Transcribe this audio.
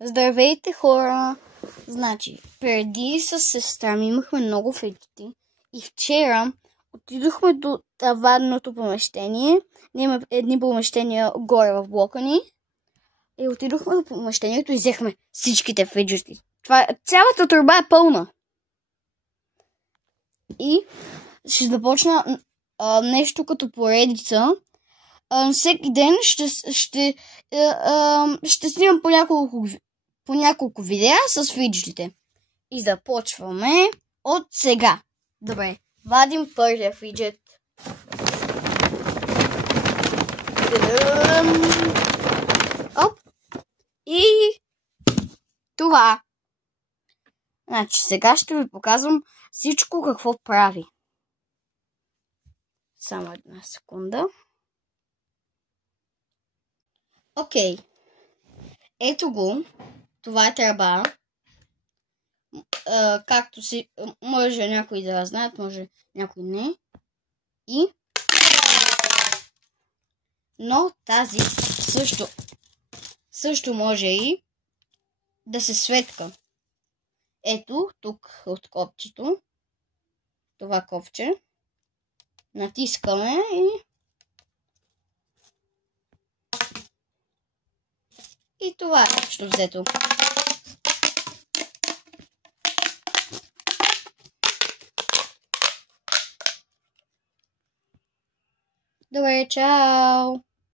Здравейте, хора! Значи, преди с сестра ми имахме много фиджети и вчера отидохме до таванното помещение. Ние имаме едни помещения горе в блока ни. И отидохме до помещението и взехме всичките фиджети. Цялата торба е пълна. И ще започна нещо като поредица. Всеки ден ще снимам по няколко видеа с фиджетите. И започваме от сега. Добре, вадим първия фиджет. Оп. И това. Значи сега ще ви показвам всичко какво прави. Само една секунда. Окей. Ето го. Това е тръба. Както си... Може някои да знаят, може някои не. И... Но тази също може и да се светка. Ето, тук от копчето. Това копче. Натискаме и това е нещо взето. Добре, чао!